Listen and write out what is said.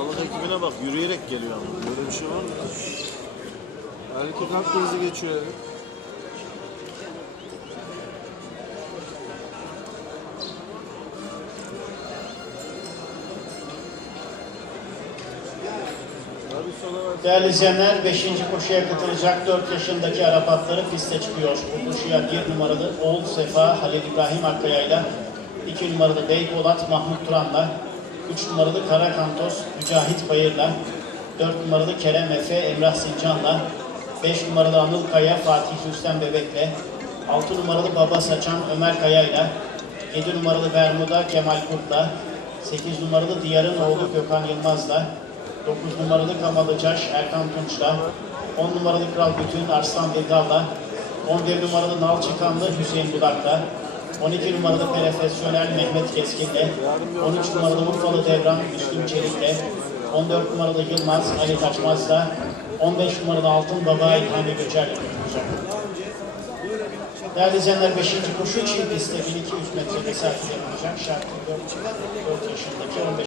Sağlık ekibine bak yürüyerek geliyor ama. Böyle bir şey var mı? Kalp krizi geçiyor. ver. Değerli izleyenler 5. koşuya katılacak 4 yaşındaki Arap atları piste çıkıyor. Bu koşuya 1 numaralı Oğul Sefa Halil İbrahim Akkaya ile 2 numaralı Beypolat Mahmut Turan'la 3 numaralı Kara Kantos Mücahit Bayır'la 4 numaralı Kerem Efe Emrah Sincan'la 5 numaralı Anıl Kaya Fatih Rüstem Bebek'le 6 numaralı Baba Saçan Ömer Kaya ile 7 numaralı Bermuda Kemal Kurt'la 8 numaralı Diyar'ın oğlu Gökhan Yılmaz'la 9 numaralı Kamalı Caş Erkan Tunç'la 10 numaralı Kral Bütün Arslan Bilgal'la 11 numaralı Nal Çıkanlı Hüseyin Budak'la 12 numaralı Profesyonel Mehmet Keskin'le 13 numaralı Urfalı Devran Müslüm Çelik'le 14 numaralı Yılmaz Ali Kaçmaz'la 15 numaralı Altın Baba İlhami Göçer'le katılacak. Değerli izleyenler 5. koşu için pistte 1200 metre mesafe yapılacak. Şartlı 4, 4 yaşındaki 15